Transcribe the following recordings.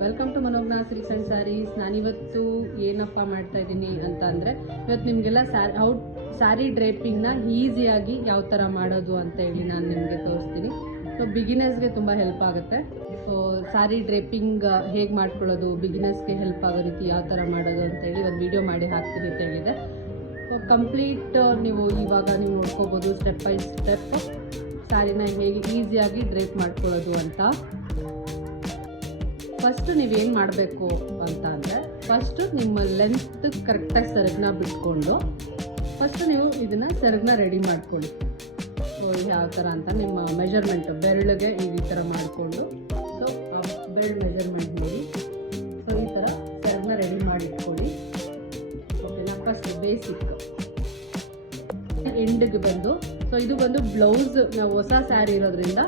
Welcome to Manojna silks and sarees. ನಾನಿವತ್ತು ಏನಪ್ಪ ಮಾಡ್ತಾ ಇದ್ದೀನಿ ಅಂತ ಅಂದರೆ, ಇವತ್ತು ನಿಮಗೆಲ್ಲ ಸ್ಯಾರಿ ಡ್ರೇಪಿಂಗ್ನ ಈಸಿಯಾಗಿ ಯಾವ ಥರ ಮಾಡೋದು ಅಂತ ಹೇಳಿ ನಾನು ನಿಮಗೆ ತೋರಿಸ್ತೀನಿ. ಸೊ ಬಿಗಿನರ್ಸ್ಗೆ ತುಂಬ ಹೆಲ್ಪ್ ಆಗುತ್ತೆ. ಸೊ ಸ್ಯಾರಿ ಡ್ರೇಪಿಂಗ್ ಹೇಗೆ ಮಾಡ್ಕೊಳ್ಳೋದು, ಬಿಗಿನರ್ಸ್ಗೆ ಹೆಲ್ಪ್ ಆಗೋ ರೀತಿ ಯಾವ ಥರ ಮಾಡೋದು ಅಂತೇಳಿ ಒಂದು ವಿಡಿಯೋ ಮಾಡಿ ಹಾಕ್ತೀನಿ ಅಂತ ಹೇಳಿದೆ. ಸೊ ಕಂಪ್ಲೀಟ್ ನೀವು ಇವಾಗ ನೀವು ನೋಡ್ಕೋಬೋದು ಸ್ಟೆಪ್ ಬೈ ಸ್ಟೆಪ್ ಸ್ಯಾರಿನ ಹೇಗೆ ಈಸಿಯಾಗಿ ಡ್ರೇಪ್ ಮಾಡ್ಕೊಳ್ಳೋದು ಅಂತ. ಫಸ್ಟ್ ನೀವೇನು ಮಾಡಬೇಕು ಅಂತ ಅಂದರೆ, ಫಸ್ಟು ನಿಮ್ಮ ಲೆಂತ್ ಕರೆಕ್ಟಾಗಿ ಸೆರಗನ್ನ ಬಿಟ್ಕೊಂಡು ಫಸ್ಟು ನೀವು ಇದನ್ನು ಸೆರಗನ್ನ ರೆಡಿ ಮಾಡ್ಕೊಳ್ಳಿ. ಸೊ ಯಾವ ಥರ ಅಂತ ನಿಮ್ಮ ಮೆಜರ್ಮೆಂಟು ಬೆರಳಿಗೆ ಈ ಥರ ಮಾಡಿಕೊಂಡು, ಸೊ ಬೆರಳು ಮೆಜರ್ಮೆಂಟ್ ನೋಡಿ. ಸೊ ಈ ಥರ ಸೆರಗನ್ನ ರೆಡಿ ಮಾಡಿಟ್ಕೊಳ್ಳಿ. ಓಕೆನಾ? ಫಸ್ಟ್ ಬೇಸಿಕ್ ಎಂಡಿಗೆ ಬಂದು, ಸೊ ಇದು ಬಂದು ಬ್ಲೌಸ್. ನಾವು ಹೊಸ ಸ್ಯಾರಿ ಇರೋದ್ರಿಂದ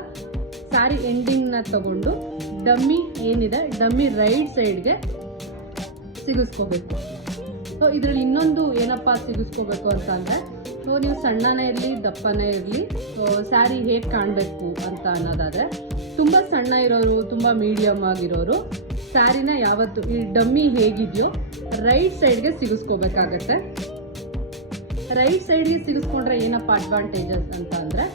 ಸ್ಯಾರಿ ಎಂಡಿಂಗ್ನ ತಗೊಂಡು ಡಮ್ಮಿ ಏನಿದೆ ಡಮ್ಮಿ ರೈಟ್ ಸೈಡ್ಗೆ ಸಿಗಿಸ್ಕೋಬೇಕು. ಸೊ ಇದರಲ್ಲಿ ಇನ್ನೊಂದು ಏನಪ್ಪ ಸಿಗಿಸ್ಕೋಬೇಕು ಅಂತ ಅಂದರೆ, ಸೊ ನೀವು ಸಣ್ಣನೇ ಇರಲಿ ದಪ್ಪನೇ ಇರಲಿ, ಸೊ ಸ್ಯಾರಿ ಹೇಗೆ ಕಾಣಬೇಕು ಅಂತ ಅನ್ನೋದಾದರೆ, ತುಂಬ ಸಣ್ಣ ಇರೋರು, ತುಂಬ ಮೀಡಿಯಮ್ ಆಗಿರೋರು ಸ್ಯಾರಿನ ಯಾವತ್ತು ಈ ಡಮ್ಮಿ ಹೇಗಿದೆಯೋ ರೈಟ್ ಸೈಡ್ಗೆ ಸಿಗಿಸ್ಕೋಬೇಕಾಗತ್ತೆ. ರೈಟ್ ಸೈಡ್ಗೆ ಸಿಗಿಸ್ಕೊಂಡ್ರೆ ಏನಪ್ಪ ಅಡ್ವಾಂಟೇಜಸ್ ಅಂತ ಅಂದರೆ,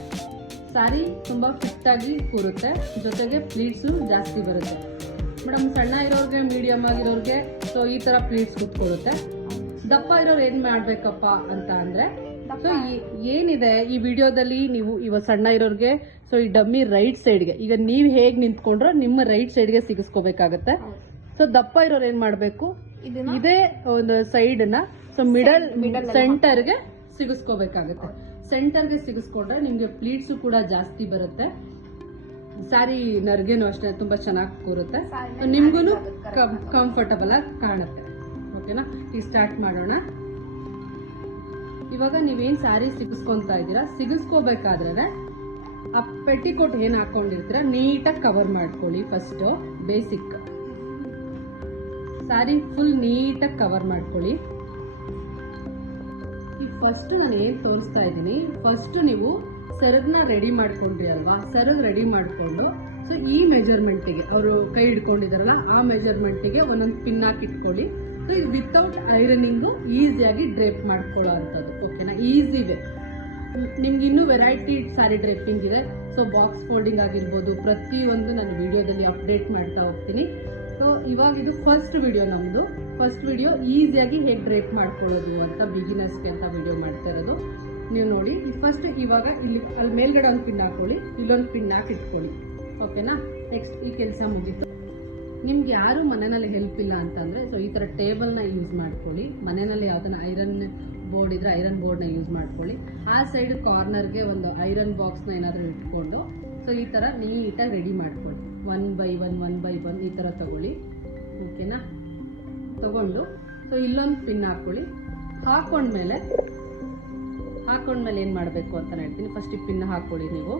ಸ್ಯಾರಿ ತುಂಬ ಫಿಟ್ಟಾಗಿ ಕೂರುತ್ತೆ, ಜೊತೆಗೆ ಪ್ಲೀಟ್ಸು ಜಾಸ್ತಿ ಬರುತ್ತೆ. ಮೇಡಮ್ ಸಣ್ಣ ಇರೋರಿಗೆ, ಮೀಡಿಯಮ್ ಆಗಿರೋರಿಗೆ ಸೊ ಈ ಥರ ಪ್ಲೀಟ್ಸ್ ಕೂತ್ಕೊಳ್ಳುತ್ತೆ. ದಪ್ಪ ಇರೋರು ಏನು ಮಾಡಬೇಕಪ್ಪ ಅಂತ ಅಂದರೆ, ಸೊ ಏನಿದೆ ಈ ವಿಡಿಯೋದಲ್ಲಿ ನೀವು ಇವಾಗ ಸಣ್ಣ ಇರೋರಿಗೆ ಸೊ ಈ ಡಮ್ಮಿ ರೈಟ್ ಸೈಡ್ಗೆ, ಈಗ ನೀವು ಹೇಗೆ ನಿಂತ್ಕೊಂಡ್ರೋ ನಿಮ್ಮ ರೈಟ್ ಸೈಡ್ಗೆ ಸಿಗಿಸ್ಕೋಬೇಕಾಗತ್ತೆ. ಸೊ ದಪ್ಪ ಇರೋರು ಏನು ಮಾಡಬೇಕು, ಇದೇ ಒಂದು ಸೈಡ್ನ ಸೊ ಮಿಡಲ್ ಸೆಂಟರ್ಗೆ ಸಿಗಿಸ್ಕೋಬೇಕಾಗತ್ತೆ. ಸೆಂಟರ್ಗೆ ಸಿಗಿಸ್ಕೊಂಡ್ರೆ ನಿಮಗೆ ಪ್ಲೀಟ್ಸು ಕೂಡ ಜಾಸ್ತಿ ಬರುತ್ತೆ. ಸ್ಯಾರಿ ನರ್ಗೆನೂ ಅಷ್ಟೇ ತುಂಬ ಚೆನ್ನಾಗಿ ಕೂರುತ್ತೆ, ನಿಮ್ಗೂ ಕಂಫರ್ಟಬಲ್ ಆಗಿ ಕಾಣುತ್ತೆ. ಓಕೆನಾ? ಈಗ ಸ್ಟಾರ್ಟ್ ಮಾಡೋಣ. ಇವಾಗ ನೀವೇನು ಸ್ಯಾರಿ ಸಿಗಿಸ್ಕೊಂತಾ ಇದ್ದೀರಾ, ಸಿಗಿಸ್ಕೋಬೇಕಾದ್ರೆ ಆ ಪೆಟ್ಟಿಕೋಟ್ ಏನು ಹಾಕೊಂಡಿರ್ತೀರಾ ನೀಟಾಗಿ ಕವರ್ ಮಾಡ್ಕೊಳ್ಳಿ. ಫಸ್ಟ್ ಬೇಸಿಕ್ ಸ್ಯಾರಿ ಫುಲ್ ನೀಟಾಗಿ ಕವರ್ ಮಾಡ್ಕೊಳ್ಳಿ. ಫಸ್ಟ್ ನಾನು ಏನು ತೋರಿಸ್ತಾ ಇದ್ದೀನಿ, ಫಸ್ಟ್ ನೀವು ಸೆರಗನ್ನ ರೆಡಿ ಮಾಡ್ಕೊಂಡ್ರಿ ಅಲ್ವಾ, ಸೆರಗ್ ರೆಡಿ ಮಾಡಿಕೊಂಡು ಸೊ ಈ ಮೆಜರ್ಮೆಂಟಿಗೆ ಅವರು ಕೈ ಹಿಡ್ಕೊಂಡಿದಾರಲ್ಲ ಆ ಮೆಜರ್ಮೆಂಟಿಗೆ ಒಂದೊಂದು ಪಿನ್ ಹಾಕಿ ಇಟ್ಕೊಳ್ಳಿ. ಸೊ ಇದು ವಿತೌಟ್ ಐರನಿಂಗು ಈಸಿಯಾಗಿ ಡ್ರೇಪ್ ಮಾಡ್ಕೊಳ್ಳೋ ಅಂಥದ್ದು. ಓಕೆನಾ? Easy way. ನಿಮ್ಗೆ ಇನ್ನೂ ವೆರೈಟಿ ಸ್ಯಾರಿ ಡ್ರೇಪಿಂಗ್ ಇದೆ. ಸೊ ಬಾಕ್ಸ್ ಫೋಲ್ಡಿಂಗ್ ಆಗಿರ್ಬೋದು, ಪ್ರತಿಯೊಂದು ನಾನು ವಿಡಿಯೋದಲ್ಲಿ ಅಪ್ಡೇಟ್ ಮಾಡ್ತಾ ಹೋಗ್ತೀನಿ. ಸೊ ಇವಾಗ ಇದು ಫಸ್ಟ್ ವಿಡಿಯೋ ನಮ್ಮದು. ಫಸ್ಟ್ ವಿಡಿಯೋ ಈಸಿಯಾಗಿ ಹೇಗೆ ಡ್ರೇಪ್ ಮಾಡ್ಕೊಳ್ಳೋದು ಅಂತ ಬಿಗಿನರ್ಸ್ಗೆ ಅಂತ ವಿಡಿಯೋ ಮಾಡ್ತಾ ಇರೋದು. ನೀವು ನೋಡಿ ಫಸ್ಟ್ ಇವಾಗ ಇಲ್ಲಿ ಅಲ್ಲಿ ಮೇಲ್ಗಡೆ ಒಂದು ಪಿನ್ ಹಾಕೊಳ್ಳಿ, ಇಲ್ಲೊಂದು ಪಿನ್ ಹಾಕಿ ಇಟ್ಕೊಳ್ಳಿ. ಓಕೆನಾ? ನೆಕ್ಸ್ಟ್ ಈ ಕೆಲಸ ಮುಗೀತು. ನಿಮ್ಗೆ ಯಾರು ಮನೆಯಲ್ಲಿ ಹೆಲ್ಪ್ ಇಲ್ಲ ಅಂತಂದರೆ, ಸೊ ಈ ಥರ ಟೇಬಲ್ನ ಯೂಸ್ ಮಾಡ್ಕೊಳ್ಳಿ. ಮನೆಯಲ್ಲಿ ಯಾವ್ದನ್ನ ಐರನ್ ಬೋರ್ಡ್ ಇದ್ರೆ ಐರನ್ ಬೋರ್ಡ್ನ ಯೂಸ್ ಮಾಡ್ಕೊಳ್ಳಿ. ಆ ಸೈಡ್ ಕಾರ್ನರ್ಗೆ ಒಂದು ಐರನ್ ಬಾಕ್ಸ್ನ ಏನಾದರೂ ಇಟ್ಕೊಂಡು ಸೊ ಈ ಥರ ನೀಟಾಗಿ ರೆಡಿ ಮಾಡ್ಕೊಳ್ಳಿ. ಒನ್ ಬೈ ಒನ್ ಈ ಥರ ತಗೊಳ್ಳಿ. ಓಕೆನಾ? ತಗೊಂಡು ಸೊ ಇಲ್ಲೊಂದು ಪಿನ್ ಹಾಕ್ಕೊಳ್ಳಿ. ಹಾಕೊಂಡ್ಮೇಲೆ ಏನು ಮಾಡಬೇಕು ಅಂತ ಹೇಳ್ತೀನಿ. ಫಸ್ಟ್ ಈ ಪಿನ್ ಹಾಕ್ಕೊಳ್ಳಿ. ನೀವು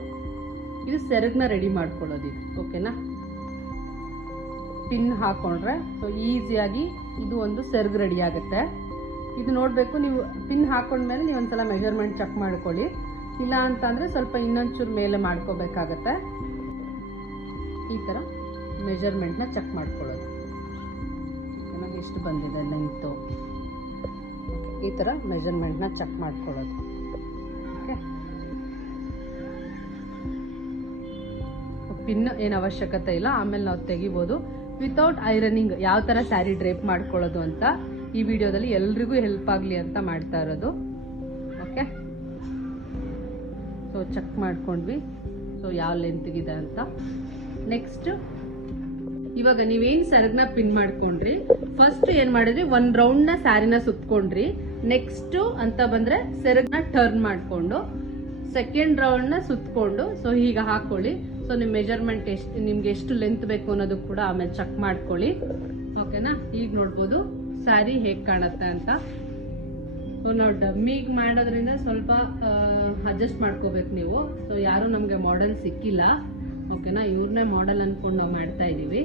ಇದು ಸೆರಗನ್ನ ರೆಡಿ ಮಾಡ್ಕೊಳ್ಳೋದು ಇದು. ಓಕೆನಾ? ಪಿನ್ ಹಾಕೊಂಡ್ರೆ ಸೊ ಈಸಿಯಾಗಿ ಇದು ಒಂದು ಸೆರಗು ರೆಡಿ ಆಗುತ್ತೆ. ಇದು ನೋಡಬೇಕು, ನೀವು ಪಿನ್ ಹಾಕೊಂಡ್ಮೇಲೆ ನೀವು ಒಂದ್ಸಲ ಮೆಜರ್ಮೆಂಟ್ ಚೆಕ್ ಮಾಡ್ಕೊಳ್ಳಿ. ಇಲ್ಲ ಅಂತಂದರೆ ಸ್ವಲ್ಪ ಇನ್ನೊಂಚೂರು ಮೇಲೆ ಮಾಡ್ಕೋಬೇಕಾಗತ್ತೆ. ಈ ಥರ ಮೆಜರ್ಮೆಂಟ್ನ ಚೆಕ್ ಮಾಡ್ಕೊಳ್ಳೋದು. ನನಗೆ ಎಷ್ಟು ಬಂದಿದೆ ಲೆಂತು, ಈ ಥರ ಮೆಜರ್ಮೆಂಟ್ನ ಚೆಕ್ ಮಾಡ್ಕೊಳ್ಳೋದು. ಓಕೆ? ಪಿನ್ ಏನು ಅವಶ್ಯಕತೆ ಇಲ್ಲ, ಆಮೇಲೆ ನಾವು ತೆಗಿಬೋದು. ವಿತೌಟ್ ಐರನಿಂಗ್ ಯಾವ ಥರ ಸ್ಯಾರಿ ಡ್ರೇಪ್ ಮಾಡ್ಕೊಳ್ಳೋದು ಅಂತ ಈ ವಿಡಿಯೋದಲ್ಲಿ ಎಲ್ರಿಗೂ ಹೆಲ್ಪ್ ಆಗಲಿ ಅಂತ ಮಾಡ್ತಾ ಇರೋದು. ಓಕೆ? ಸೊ ಚೆಕ್ ಮಾಡ್ಕೊಂಡ್ವಿ ಸೊ ಯಾವ ಲೆಂತ್ಗಿದೆ ಅಂತ. ನೆಕ್ಸ್ಟ್ ಇವಾಗ ನೀವೇನು ಸೆರಗನ್ನ ಪಿನ್ ಮಾಡ್ಕೊಂಡ್ರಿ, ಫಸ್ಟ್ ಏನು ಮಾಡಿದ್ರಿ, ಒಂದು ರೌಂಡ್ನ ಸ್ಯಾರಿನ ಸುತ್ಕೊಂಡ್ರಿ. ನೆಕ್ಸ್ಟು ಅಂತ ಬಂದರೆ ಸೆರಗನ್ನ ಟರ್ನ್ ಮಾಡಿಕೊಂಡು ಸೆಕೆಂಡ್ ರೌಂಡ್ನ ಸುತ್ಕೊಂಡು ಸೊ ಹೀಗೆ ಹಾಕ್ಕೊಳ್ಳಿ. ಸೊ ನಿಮ್ಮ ಮೆಜರ್ಮೆಂಟ್ ನಿಮ್ಗೆ ಎಷ್ಟು ಲೆಂತ್ ಬೇಕು ಅನ್ನೋದು ಕೂಡ ಆಮೇಲೆ ಚೆಕ್ ಮಾಡ್ಕೊಳ್ಳಿ. ಓಕೆನಾ? ಈಗ ನೋಡ್ಬೋದು ಸ್ಯಾರಿ ಹೇಗೆ ಕಾಣುತ್ತೆ ಅಂತ. ಸೊ ನಾವು ಡಮ್ಮಿಗೆ ಮಾಡೋದ್ರಿಂದ ಸ್ವಲ್ಪ ಅಡ್ಜಸ್ಟ್ ಮಾಡ್ಕೋಬೇಕು ನೀವು. ಸೊ ಯಾರು ನಮಗೆ ಮಾಡೆಲ್ ಸಿಕ್ಕಿಲ್ಲ. ಓಕೆನಾ? ಇವ್ರನ್ನೇ ಮಾಡೆಲ್ ಅಂದ್ಕೊಂಡು ನಾವು ಮಾಡ್ತಾ ಇದ್ದೀವಿ.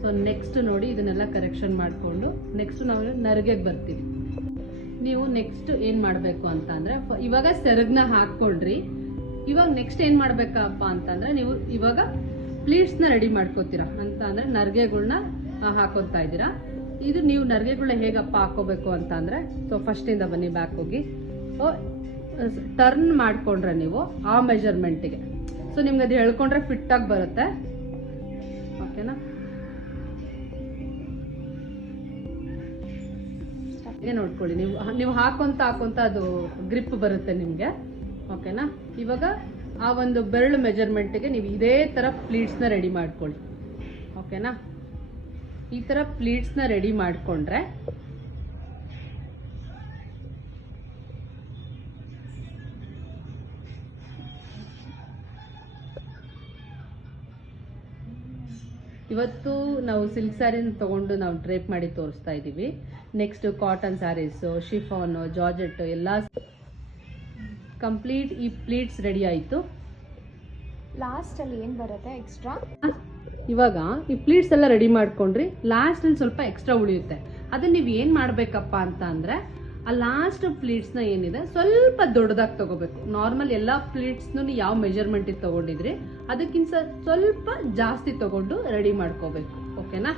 ಸೊ ನೆಕ್ಸ್ಟ್ ನೋಡಿ ಇದನ್ನೆಲ್ಲ ಕರೆಕ್ಷನ್ ಮಾಡಿಕೊಂಡು ನೆಕ್ಸ್ಟ್ ನಾವು ನರ್ಗೆಗೆ ಬರ್ತೀವಿ. ನೀವು ನೆಕ್ಸ್ಟ್ ಏನು ಮಾಡಬೇಕು ಅಂತ ಅಂದರೆ, ಇವಾಗ ಸೆರಗನ್ನ ಹಾಕ್ಕೊಳ್ರಿ. ಇವಾಗ ನೆಕ್ಸ್ಟ್ ಏನು ಮಾಡಬೇಕಪ್ಪ ಅಂತಂದರೆ, ನೀವು ಇವಾಗ ಪ್ಲೀಟ್ಸ್ನ ರೆಡಿ ಮಾಡ್ಕೋತೀರಾ ಅಂತ ಅಂದರೆ ನರ್ಗೆಗಳ್ನ ಹಾಕೋತಾ ಇದ್ದೀರಾ. ಇದು ನೀವು ನರ್ಗೆಗಳನ್ನ ಹೇಗಪ್ಪ ಹಾಕೋಬೇಕು ಅಂತ ಅಂದರೆ, ಸೊ ಫಸ್ಟಿಂದ ಬನ್ನಿ ಬ್ಯಾಕ್ ಹೋಗಿ. ಸೊ ಟರ್ನ್ ಮಾಡಿಕೊಂಡ್ರೆ ನೀವು ಆ ಮೆಜರ್ಮೆಂಟಿಗೆ, ಸೊ ನಿಮ್ಗೆ ಅದು ಹೇಳ್ಕೊಂಡ್ರೆ ಫಿಟ್ಟಾಗಿ ಬರುತ್ತೆ. ಓಕೆನಾ? ನೋಡ್ಕೊಳ್ಳಿ, ನೀವು ಹಾಕೊಂತ ಅದು ಗ್ರಿಪ್ ಬರುತ್ತೆ ನಿಮಗೆ. ಓಕೆನಾ? ಇವಾಗ ಆ ಒಂದು ಬೆರಳು ಮೆಜರ್ಮೆಂಟ್ಗೆ ನೀವು ಇದೇ ಥರ ಪ್ಲೀಟ್ಸ್ನ ರೆಡಿ ಮಾಡ್ಕೊಳ್ಳಿ. ಓಕೆನಾ? ಈ ಥರ ಪ್ಲೀಟ್ಸ್ನ ರೆಡಿ ಮಾಡಿಕೊಂಡ್ರೆ ಇವತ್ತು ನಾವು ಸಿಲ್ಕ್ ಸ್ಯಾರಿನ ತಗೊಂಡು ನಾವು ಡ್ರೇಪ್ ಮಾಡಿ ತೋರಿಸ್ತಾ ಇದ್ದೀವಿ. Next cotton saris, chiffon, georgette ಎಲ್ಲ ಕಂಪ್ಲೀಟ್ ಈ ಪ್ಲೀಟ್ಸ್ ರೆಡಿ ಆಯಿತು. ಲಾಸ್ಟಲ್ಲಿ ಏನು ಬರುತ್ತೆ ಎಕ್ಸ್ಟ್ರಾ? ಇವಾಗ ಈ ಪ್ಲೀಟ್ಸ್ ಎಲ್ಲ ರೆಡಿ ಮಾಡ್ಕೊಂಡ್ರಿ, ಲಾಸ್ಟಲ್ಲಿ ಸ್ವಲ್ಪ ಎಕ್ಸ್ಟ್ರಾ ಉಳಿಯುತ್ತೆ. ಅದನ್ನ ನೀವು ಏನು ಮಾಡಬೇಕಪ್ಪ ಅಂತ ಅಂದರೆ, ಆ ಲಾಸ್ಟ್ ಪ್ಲೀಟ್ಸ್ನ ಏನಿದೆ ಸ್ವಲ್ಪ ದೊಡ್ಡದಾಗಿ ತಗೋಬೇಕು. ನಾರ್ಮಲ್ ಎಲ್ಲ ಪ್ಲೀಟ್ಸ್ನು ಯಾವ ಮೆಜರ್ಮೆಂಟಿಗೆ ತಗೊಂಡಿದ್ರಿ ಅದಕ್ಕಿಂತ ಸ್ವಲ್ಪ ಜಾಸ್ತಿ ತಗೊಂಡು ರೆಡಿ ಮಾಡ್ಕೋಬೇಕು. ಓಕೆನಾ?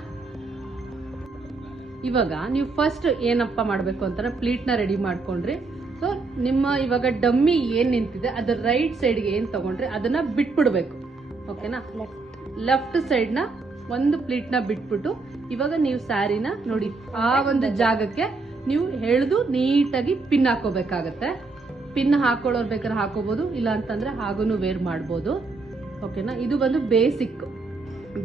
ಇವಾಗ ನೀವು ಫಸ್ಟ್ ಏನಪ್ಪ ಮಾಡಬೇಕು ಅಂತಾರೆ, ಪ್ಲೀಟ್ನ ರೆಡಿ ಮಾಡ್ಕೊಂಡ್ರಿ. ಸೊ ನಿಮ್ಮ ಇವಾಗ ಡಮ್ಮಿ ಏನು ನಿಂತಿದೆ ಅದರ ರೈಟ್ ಸೈಡ್ಗೆ ಏನು ತಗೊಂಡ್ರಿ ಅದನ್ನ ಬಿಟ್ಬಿಡ್ಬೇಕು. ಓಕೆನಾ? ಲೆಫ್ಟ್ ಸೈಡ್ನ ಒಂದು ಪ್ಲೀಟ್ನ ಬಿಟ್ಬಿಟ್ಟು ಇವಾಗ ನೀವು ಸ್ಯಾರಿನ ನೋಡಿ ಆ ಒಂದು ಜಾಗಕ್ಕೆ ನೀವು ಎಳೆದು ನೀಟಾಗಿ ಪಿನ್ ಹಾಕೋಬೇಕಾಗತ್ತೆ. ಪಿನ್ ಹಾಕೊಳ್ಳೋರು ಬೇಕಾದ್ರೆ ಹಾಕೋಬಹುದು, ಇಲ್ಲ ಅಂತಂದ್ರೆ ಹಾಗೂನು ವೇರ್ ಮಾಡ್ಬೋದು. ಓಕೆನಾ? ಇದು ಬಂದು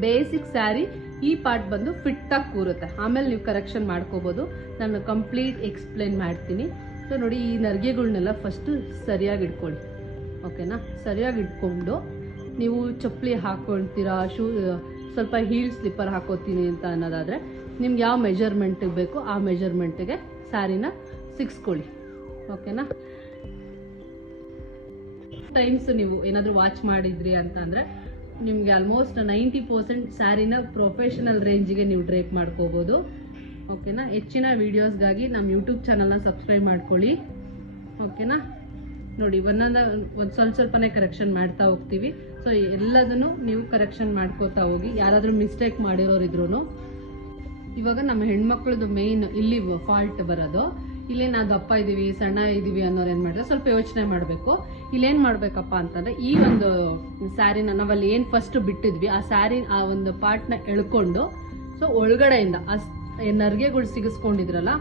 ಬೇಸಿಕ್ ಸ್ಯಾರಿ. ಈ ಪಾರ್ಟ್ ಬಂದು ಫಿಟ್ ಆಗಿ ಕೂರುತ್ತೆ, ಆಮೇಲೆ ನೀವು ಕರೆಕ್ಷನ್ ಮಾಡ್ಕೋಬಹುದು. ನಾನು ಕಂಪ್ಲೀಟ್ ಎಕ್ಸ್ಪ್ಲೇನ್ ಮಾಡ್ತೀನಿ. ಸೊ ನೋಡಿ, ಈ ನರ್ಗೆಗಳನ್ನೆಲ್ಲ ಫಸ್ಟ್ ಸರಿಯಾಗಿ ಇಟ್ಕೊಳ್ಳಿ. ಓಕೆನಾ? ಸರಿಯಾಗಿ ಇಟ್ಕೊಂಡು ನೀವು ಚಪ್ಪಲಿ ಹಾಕೊಳ್ತೀರಾ, ಸ್ವಲ್ಪ ಹೀಲ್ ಸ್ಲಿಪ್ಪರ್ ಹಾಕೋತೀನಿ ಅಂತ ಅನ್ನೋದಾದರೆ ನಿಮ್ಗೆ ಯಾವ ಮೆಜರ್ಮೆಂಟಿಗೆ ಬೇಕು ಆ ಮೆಜರ್ಮೆಂಟಿಗೆ ಸ್ಯಾರಿನ ಸಿಕ್ಸ್ಕೊಳ್ಳಿ. ಓಕೆನಾ? ಟೈಮ್ಸ್ ನೀವು ಏನಾದರೂ ವಾಚ್ ಮಾಡಿದ್ರಿ ಅಂತ ಅಂದರೆ ನಿಮಗೆ ಆಲ್ಮೋಸ್ಟ್ 90% ಸ್ಯಾರಿನ ಪ್ರೊಫೆಷನಲ್ ರೇಂಜಿಗೆ ನೀವು ಡ್ರೇಪ್ ಮಾಡ್ಕೋಬೋದು. ಓಕೆನಾ? ಹೆಚ್ಚಿನ ವೀಡಿಯೋಸ್ಗಾಗಿ ನಮ್ಮ ಯೂಟ್ಯೂಬ್ ಚಾನಲ್ನ ಸಬ್ಸ್ಕ್ರೈಬ್ ಮಾಡ್ಕೊಳ್ಳಿ. ಓಕೆನಾ? ನೋಡಿ, ಒಂದು ಸ್ವಲ್ಪನೇ ಕರೆಕ್ಷನ್ ಮಾಡ್ತಾ ಹೋಗ್ತೀವಿ. ಸೊ ಎಲ್ಲದನ್ನು ನೀವು ಕರೆಕ್ಷನ್ ಮಾಡ್ಕೋತಾ ಹೋಗಿ. ಯಾರಾದರೂ ಮಿಸ್ಟೇಕ್ ಮಾಡಿರೋರಿದ್ರು, ಇವಾಗ ನಮ್ಮ ಹೆಣ್ಮಕ್ಳದ್ದು ಮೇಯ್ನ್ ಇಲ್ಲಿ ಫಾಲ್ಟ್ ಬರೋದು, ಇಲ್ಲೇ ನಾವು ದಪ್ಪ ಇದ್ದೀವಿ ಸಣ್ಣ ಇದ್ದೀವಿ ಅನ್ನೋರು ಏನು ಮಾಡಿದ್ರೆ ಸ್ವಲ್ಪ ಯೋಚನೆ ಮಾಡಬೇಕು. ಇಲ್ಲೇನು ಮಾಡಬೇಕಪ್ಪ ಅಂತಂದರೆ, ಈ ಒಂದು ಸ್ಯಾರಿನ ನಾವಲ್ಲಿ ಏನು ಫಸ್ಟ್ ಬಿಟ್ಟಿದ್ವಿ ಆ ಸ್ಯಾರಿ ಆ ಒಂದು ಪಾರ್ಟ್ನ ಎಳ್ಕೊಂಡು, ಸೊ ಒಳಗಡೆಯಿಂದ ಆ ನರ್ಗೆಗಳು ಸಿಗಿಸ್ಕೊಂಡಿದ್ರಲ್ಲ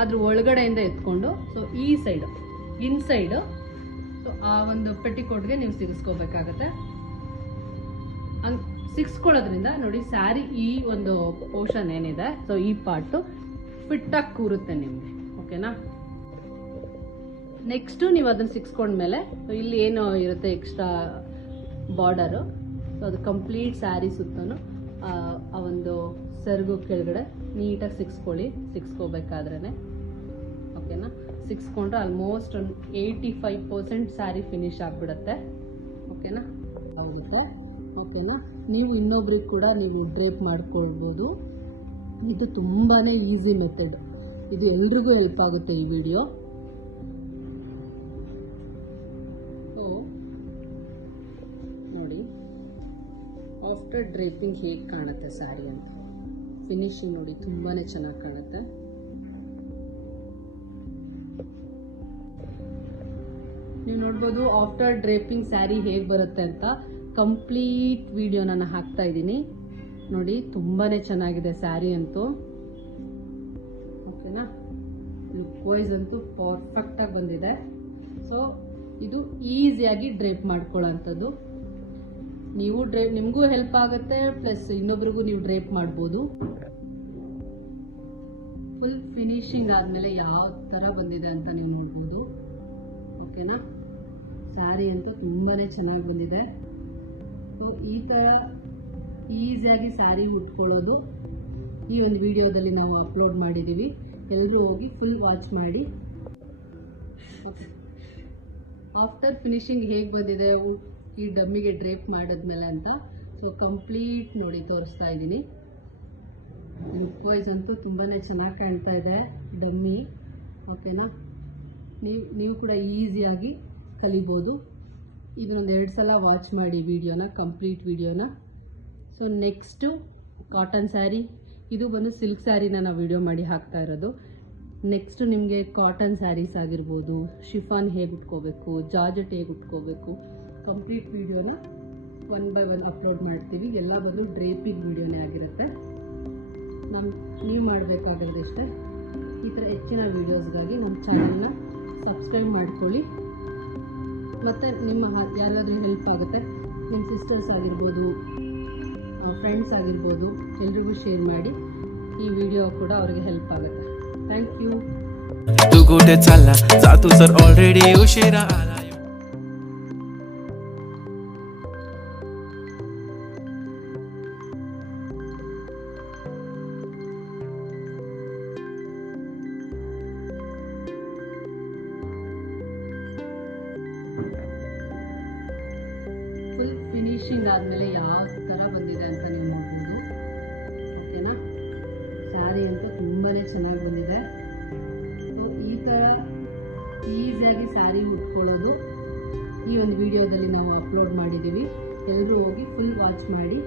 ಅದ್ರ ಒಳಗಡೆಯಿಂದ ಎತ್ಕೊಂಡು, ಸೊ ಈ ಸೈಡ್ ಇನ್ಸೈಡ್, ಸೊ ಆ ಒಂದು ಪೆಟಿಕೋಟ್ಗೆ ನೀವು ಸಿಗಿಸ್ಕೋಬೇಕಾಗತ್ತೆ. ಸಿಕ್ಸ್ಕೊಳ್ಳೋದ್ರಿಂದ ನೋಡಿ ಸ್ಯಾರಿ ಈ ಒಂದು ಪೋರ್ಷನ್ ಏನಿದೆ, ಸೊ ಈ ಪಾರ್ಟು ಫಿಟ್ಟಾಗಿ ಕೂರುತ್ತೆ ನಿಮಗೆ. ಓಕೆನಾ? ನೆಕ್ಸ್ಟು ನೀವು ಅದನ್ನು ಸಿಕ್ಸ್ಕೊಂಡ್ಮೇಲೆ ಇಲ್ಲಿ ಏನು ಇರುತ್ತೆ ಎಕ್ಸ್ಟ್ರಾ ಬಾರ್ಡರು, ಸೊ ಅದು ಕಂಪ್ಲೀಟ್ ಸ್ಯಾರಿ ಸುತ್ತನು ಆ ಒಂದು ಸೆರಗು ಕೆಳಗಡೆ ನೀಟಾಗಿ ಸಿಕ್ಸ್ಕೋಬೇಕಾದ್ರೇ. ಓಕೆನಾ? ಸಿಕ್ಸ್ಕೊಂಡ್ರೆ ಆಲ್ಮೋಸ್ಟ್ ಒಂದು 85% ಸ್ಯಾರಿ ಫಿನಿಶ್ ಆಗಿಬಿಡುತ್ತೆ. ಓಕೆನಾ? ಆಗುತ್ತೆ. ಓಕೆನಾ? ನೀವು ಇನ್ನೊಬ್ರಿಗೆ ಕೂಡ ನೀವು ಡ್ರೇಪ್ ಮಾಡ್ಕೊಳ್ಬೋದು. ಇದು ತುಂಬಾ ಈಸಿ ಮೆಥಡ್. ಇದು ಎಲ್ರಿಗೂ ಹೆಲ್ಪ್ ಆಗುತ್ತೆ ಈ ವಿಡಿಯೋ. ಸೊ ನೋಡಿ, ಆಫ್ಟರ್ ಡ್ರೇಪಿಂಗ್ ಹೇಗೆ ಕಾಣುತ್ತೆ ಸ್ಯಾರಿ ಅಂತ. ಫಿನಿಶಿಂಗ್ ನೋಡಿ ತುಂಬಾ ಚೆನ್ನಾಗಿ ಕಾಣುತ್ತೆ. ನೀವು ನೋಡ್ಬೋದು ಆಫ್ಟರ್ ಡ್ರೇಪಿಂಗ್ ಸ್ಯಾರಿ ಹೇಗೆ ಬರುತ್ತೆ ಅಂತ. ಕಂಪ್ಲೀಟ್ ವಿಡಿಯೋ ನಾನು ಹಾಕ್ತಾ ಇದ್ದೀನಿ ನೋಡಿ. ತುಂಬಾ ಚೆನ್ನಾಗಿದೆ ಸ್ಯಾರಿ ಅಂತೂ. ಓಕೆನಾ? ಲುಕ್ ವೈಸ್ ಅಂತೂ ಪರ್ಫೆಕ್ಟಾಗಿ ಬಂದಿದೆ. ಸೊ ಇದು ಈಸಿಯಾಗಿ ಡ್ರೇಪ್ ಮಾಡ್ಕೊಳ್ಳೋಂಥದ್ದು. ನೀವು ನಿಮಗೂ ಹೆಲ್ಪ್ ಆಗುತ್ತೆ, ಪ್ಲಸ್ ಇನ್ನೊಬ್ರಿಗೂ ನೀವು ಡ್ರೇಪ್ ಮಾಡ್ಬೋದು. ಫುಲ್ ಫಿನಿಶಿಂಗ್ ಆದಮೇಲೆ ಯಾವ ಥರ ಬಂದಿದೆ ಅಂತ ನೀವು ನೋಡ್ಬೋದು. ಓಕೆನಾ? ಸ್ಯಾರಿ ಅಂತೂ ತುಂಬಾ ಚೆನ್ನಾಗಿ ಬಂದಿದೆ. ಸೊ ಈ ಥರ ಈಸಿಯಾಗಿ ಸ್ಯಾರಿ ಉಟ್ಕೊಳ್ಳೋದು ಈ ಒಂದು ವಿಡಿಯೋದಲ್ಲಿ ನಾವು ಅಪ್ಲೋಡ್ ಮಾಡಿದ್ದೀವಿ. ಎಲ್ಲರೂ ಹೋಗಿ ಫುಲ್ ವಾಚ್ ಮಾಡಿ. ಓಕೆ, ಆಫ್ಟರ್ ಫಿನಿಶಿಂಗ್ ಹೇಗೆ ಬಂದಿದೆ ಈ ಡಮ್ಮಿಗೆ ಡ್ರೇಪ್ ಮಾಡಿದ್ಮೇಲೆ ಅಂತ. ಸೊ ಕಂಪ್ಲೀಟ್ ನೋಡಿ ತೋರಿಸ್ತಾ ಇದ್ದೀನಿ. ಲುಕ್ ವೈಸ್ ಅಂತೂ ತುಂಬಾ ಚೆನ್ನಾಗಿ ಕಾಣ್ತಾ ಇದೆ ಡಮ್ಮಿ. ಓಕೆನಾ? ನೀವು ಕೂಡ ಈಸಿಯಾಗಿ ಕಲಿಬೋದು. ಇದನ್ನೊಂದು 2 ಸಲ ವಾಚ್ ಮಾಡಿ ವಿಡಿಯೋನ, ಕಂಪ್ಲೀಟ್ ವಿಡಿಯೋನ. ಸೊ ನೆಕ್ಸ್ಟು ಕಾಟನ್ ಸ್ಯಾರಿ, ಇದು ಬಂದು ಸಿಲ್ಕ್ ಸ್ಯಾರಿನ ನಾವು ವಿಡಿಯೋ ಮಾಡಿ ಹಾಕ್ತಾ ಇರೋದು. ನೆಕ್ಸ್ಟು ನಿಮಗೆ ಕಾಟನ್ ಸ್ಯಾರೀಸ್ ಆಗಿರ್ಬೋದು, ಶಿಫಾನ್ ಹೇಗೆ ಉಟ್ಕೋಬೇಕು, ಜಾರ್ಜೆಟ್ ಹೇಗೆ ಉಟ್ಕೋಬೇಕು, ಕಂಪ್ಲೀಟ್ ವಿಡಿಯೋನ 1 by 1 ಅಪ್ಲೋಡ್ ಮಾಡ್ತೀವಿ. ಎಲ್ಲ ಬಂದು ಡ್ರೇಪಿಂಗ್ ವಿಡಿಯೋನೇ ಆಗಿರುತ್ತೆ. ನೀವು ಮಾಡಬೇಕಾಗಿರೋದಿಷ್ಟೇ, ಈ ಥರ ಹೆಚ್ಚಿನ ವೀಡಿಯೋಸ್ಗಾಗಿ ನಮ್ಮ ಚಾನಲ್ನ ಸಬ್ಸ್ಕ್ರೈಬ್ ಮಾಡ್ಕೊಳ್ಳಿ. ಮತ್ತು ನಿಮ್ಮ ಯಾರಾದರೂ ಹೆಲ್ಪ್ ಆಗುತ್ತೆ, ನಿಮ್ಮ ಸಿಸ್ಟರ್ಸ್ ಆಗಿರ್ಬೋದು, ಫ್ರೆಂಡ್ಸ್ ಆಗಿರ್ಬೋದು, ಎಲ್ರಿಗೂ ಶೇರ್ ಮಾಡಿ. ಈ ವಿಡಿಯೋ ಕೂಡ ಅವ್ರಿಗೆ ಹೆಲ್ಪ್ ಆಗುತ್ತೆ. Thank you. तू कुठे चालला जातो सर ऑलरेडी उशिरा आला. ಫುಲ್ ಫಿನಿಶಿಂಗ್ ಆದಮೇಲೆ ಯಾವ ಥರ ಬಂದಿದೆ ಅಂತ ನೀವು ನೋಡ್ಬೋದು. ಓಕೆನಾ, ಸ್ಯಾರಿ ಅಂತ ತುಂಬಾ ಚೆನ್ನಾಗಿ ಬಂದಿದೆ. ಸೊ ಈ ಥರ ಈಸಿಯಾಗಿ ಸ್ಯಾರಿ ಉಟ್ಕೊಳ್ಳೋದು ಈ ಒಂದು ವಿಡಿಯೋದಲ್ಲಿ ನಾವು ಅಪ್ಲೋಡ್ ಮಾಡಿದ್ದೀವಿ. ಎಲ್ಲರೂ ಹೋಗಿ ಫುಲ್ ವಾಚ್ ಮಾಡಿ.